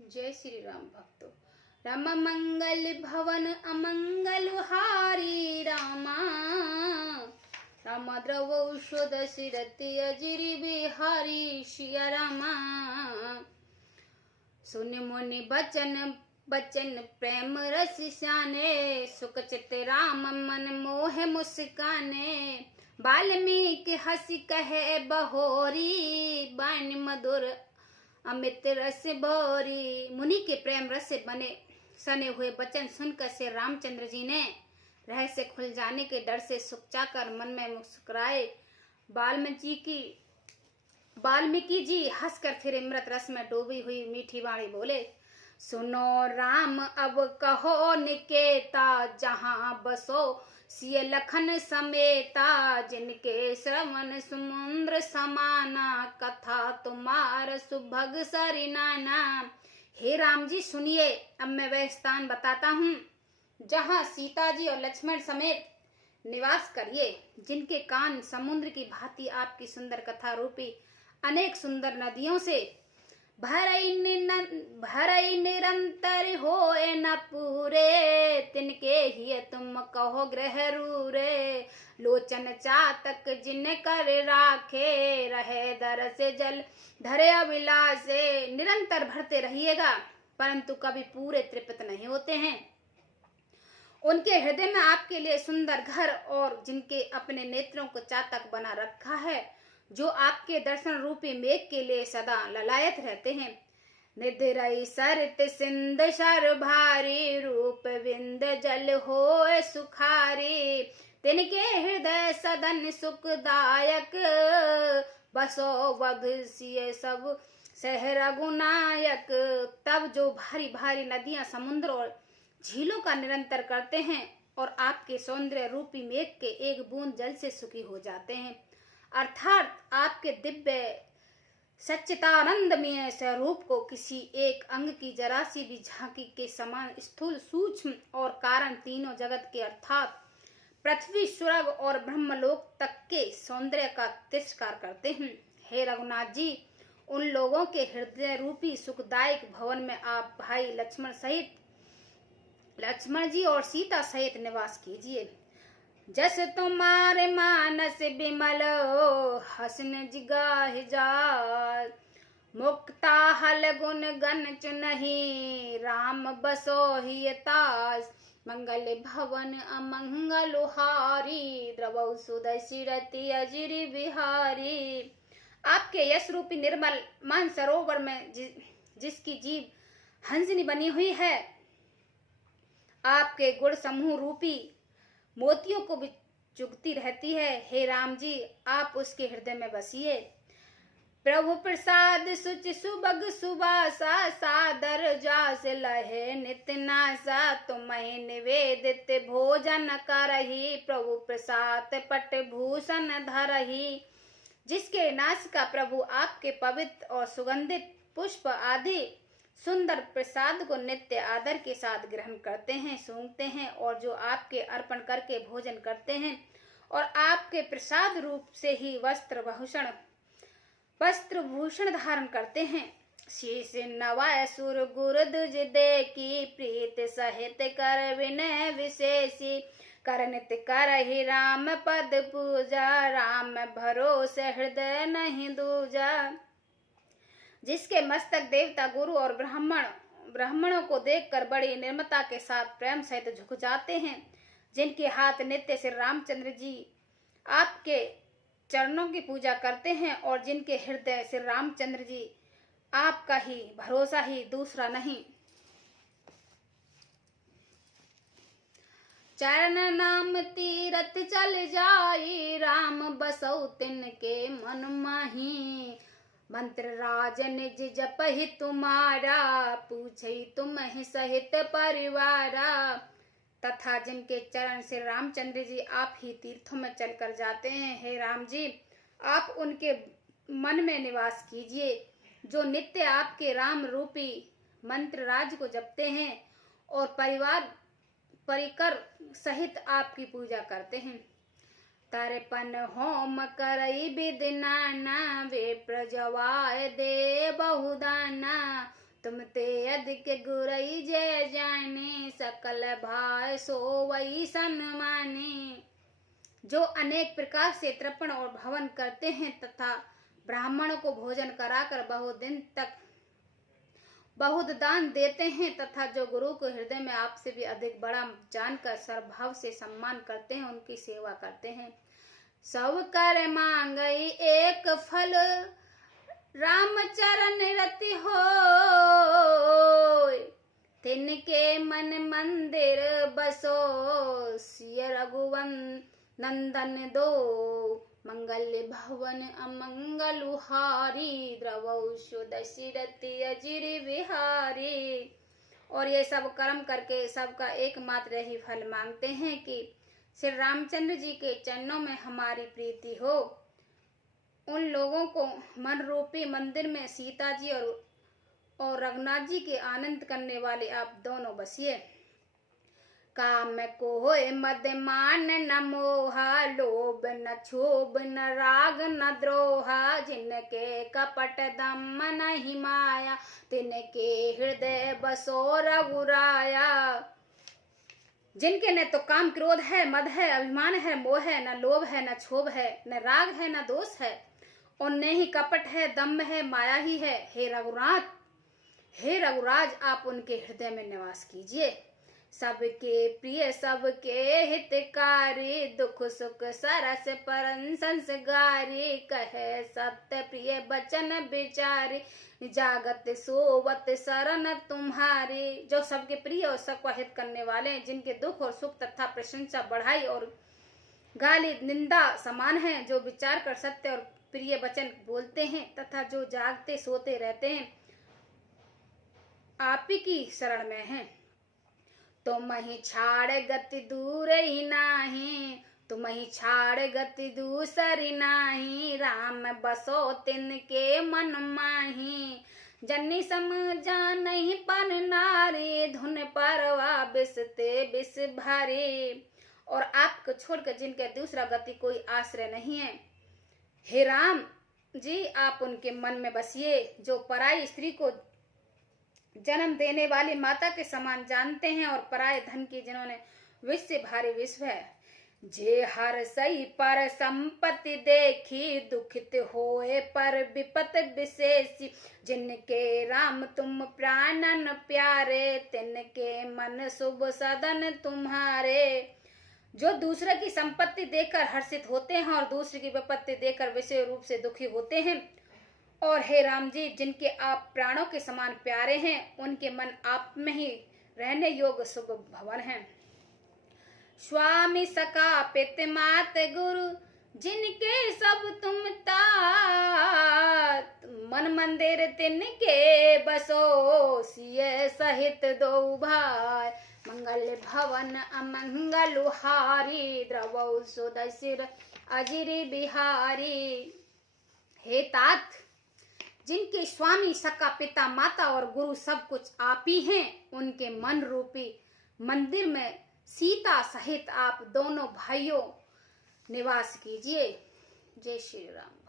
जय श्री राम भक्तों। राम मंगल भवन अमंगल हारी रामा, राम द्रवौषध दशरथि अजिरि बिहारी सिया रामा। सुन मुनि बचन बचन प्रेम रस श्याने, सुख चित राम मन मोह मुस्काने। वाल्मीकि हंसी कहे बहोरी, बानी मधुर अमित रस बोरी। मुनि के प्रेम रस से बने सने हुए वचन सुनकर श्री रामचंद्र जी ने रहस्य खुल जाने के डर से सुखचाकर मन में मुस्कुराए। वाल्मीकि जी हंसकर फिर अमृत रस में डूबी हुई मीठी वाणी बोले, सुनो राम अब कहो निकेता, जहाँ बसो सिय लखन समेता। जिनके श्रवण समुद्र समाना, कथा तुम्हार सुभग सरिनाना। हे राम जी सुनिए, अब मैं वह स्थान बताता हूँ जहाँ सीता जी और लक्ष्मण समेत निवास करिए। जिनके कान समुद्र की भांति आपकी सुंदर कथा रूपी अनेक सुंदर नदियों से भरई निरंतर होए न पूरे। तिनके ही तुम कहो ग्रह रूरे। लोचन चातक जिन कर राखे, रहे दर से जल धरे अभिलाषे। निरंतर भरते रहिएगा परंतु कभी पूरे तृप्त नहीं होते हैं। उनके हृदय में आपके लिए सुंदर घर और जिनके अपने नेत्रों को चातक बना रखा है, जो आपके दर्शन रूपी मेघ के लिए सदा ललायत रहते हैं। निधिरई सरत सिंध शर भारी, रूप विंद जल होए सुखारी। तिनके हृदय सदन सुखदायक, बसो वध सिय सब सह रघुनायक। तब जो भारी भारी नदियां समुद्र और झीलों का निरंतर करते हैं और आपके सौंदर्य रूपी मेघ के एक बूंद जल से सुखी हो जाते हैं, अर्थात आपके दिव्य सच्चिदानंदमय स्वरूप को किसी एक अंग की जरा सी भी झांकी के समान स्थूल सूक्ष्म और कारण तीनों जगत के अर्थात पृथ्वी स्वर्ग और ब्रह्मलोक तक के सौंदर्य का तिरस्कार करते हैं। हे रघुनाथ जी, उन लोगों के हृदय रूपी सुखदायक भवन में आप भाई लक्ष्मण जी और सीता सहित निवास कीजिए। जस तुम्हारे मानस बिमल, हसन जिगाहि जाय। मुक्ता हल गुण गण चुनहि, राम बसोहि तास। मंगल भवन अमंगल हारी, द्रवौषध दशरथि अजिरि बिहारी। आपके यश रूपी निर्मल मान सरोवर में जिसकी जीव हंसनी बनी हुई है, आपके गुण समूह रूपी मोतियों को भी चुगती रहती है। हे राम जी, आप उसके हृदय में बसिए। प्रभु प्रसाद सुच सुबग सुबासा, सादर जास लहे नित नासा। तुम्हें निवेदित भोजन करही, प्रभु प्रसाद पट भूषण धरही। जिसके नासिका प्रभु आपके पवित्र और सुगंधित पुष्प आदि सुंदर प्रसाद को नित्य आदर के साथ ग्रहण करते हैं, सूंघते हैं और जो आपके अर्पण करके भोजन करते हैं और आपके प्रसाद रूप से ही वस्त्र भूषण धारण करते हैं। शीश नवाय सुर गुर दुज दे की, प्रीत सहित कर विनय विशेषी। करनित करहि राम पद पूजा, राम भरोसे हृदय नहीं दूजा। जिसके मस्तक देवता गुरु और ब्राह्मणों को देखकर बड़ी निर्मता के साथ प्रेम सहित झुक जाते हैं। जिनके हाथ नित्य श्री रामचंद्र जी आपके चरणों की पूजा करते हैं और जिनके हृदय श्री रामचंद्र जी आपका ही भरोसा ही दूसरा नहीं। चरण नाम तीरथ चल जाई, राम बसौ तिनके मन माही। मंत्र राज निज जपहि तुम्हारा, पूछई तुम्हि सहित परिवारा। तथा जिनके चरण श्री रामचंद्र जी आप ही तीर्थों में चलकर जाते हैं, हे राम जी, आप उनके मन में निवास कीजिए। जो नित्य आपके राम रूपी मंत्र राज को जपते हैं और परिकर सहित आपकी पूजा करते हैं। तर्पण होम करई विधि नाना, वे प्रजवाय दे बहुदाना। तुम ते अधिक गुरई जय जाने, सकल भाय सोवई सन्माने। जो अनेक प्रकार से तर्पण और हवन करते हैं तथा ब्राह्मणों को भोजन कराकर बहुत दिन तक बहुत दान देते हैं तथा जो गुरु को हृदय में आपसे भी अधिक बड़ा जानकर सर्वभाव से सम्मान करते हैं, उनकी सेवा करते हैं। सब कर मांगई एक फल, राम चरण रति होय। तिनके मन मंदिर बसो, सिय रघुवन नंदन दो। मंगल भवन अमंगलु हारी, द्रवौ दशरथ अजिर बिहारी। और ये सब कर्म करके सबका एकमात्र ही फल मांगते हैं कि श्री रामचंद्र जी के चरणों में हमारी प्रीति हो। उन लोगों को मन रूपी मंदिर में सीता जी और रघुनाथ जी के आनंद करने वाले आप दोनों बसिए। काम को होए मद मान न मोहा, लोभ न क्षोभ न राग न द्रोहा। जिनके कपट दम नहीं माया, तिनके हृदय बसो रघुराया। जिनके न तो काम क्रोध है, मद है, अभिमान है, मोह है, न लोभ है, न क्षोभ है, न राग है, न दोष है, और न ही कपट है, दम्भ है, माया ही है। हे रघुनाथ, हे रघुराज, आप उनके हृदय में निवास कीजिए। सबके प्रिय सबके हितकारी, दुख सुख सरस परन संस्कारी। कहे सत्य प्रिय बचन विचारी, जागत सोवत शरण तुम्हारी। जो सबके प्रिय और सबका हित करने वाले हैं, जिनके दुख और सुख तथा प्रशंसा बढ़ाई और गाली निंदा समान है, जो विचार कर सत्य और प्रिय वचन बोलते हैं तथा जो जागते सोते रहते हैं, आप ही की शरण में हैं। तुम ही छाड़ गति दूर ही नाही, तुम ही छाड़ गति दूसरी नाही। राम बसो तिनके मन माही, जन्नी समझा नहीं पर नारी। धुन परवा बिसते बिस भारी। और आपको छोड़कर जिनके दूसरा गति कोई आश्रय नहीं है, हे राम जी, आप उनके मन में बसिए। जो पराई स्त्री को जन्म देने वाली माता के समान जानते हैं और पराये धन की जिन्होंने विष से भारी विश्व है। जे हर सही पर संपत्ति देखी, दुखित होए पर विपत विशेषी। जिनके राम तुम प्राणन प्यारे, तिनके मन शुभ सदन तुम्हारे। जो दूसरे की संपत्ति देखकर हर्षित होते हैं और दूसरे की विपत्ति देखकर विषय रूप से दुखी होते हैं, और हे राम जी, जिनके आप प्राणों के समान प्यारे हैं, उनके मन आप में ही रहने योग्य शुभ भवन हैं। स्वामी सखा पित मात गुरु, जिनके सब तुम तात। मन मंदिर तिनके बसो, सिय सहित दो भाई। मंगल भवन अमंगलु हारी, द्रवौ दशरथ अजिर बिहारी। हे तात, जिनके स्वामी सका पिता माता और गुरु सब कुछ आप ही हैं, उनके मन रूपी मंदिर में सीता सहित आप दोनों भाइयों निवास कीजिए। जय श्री राम।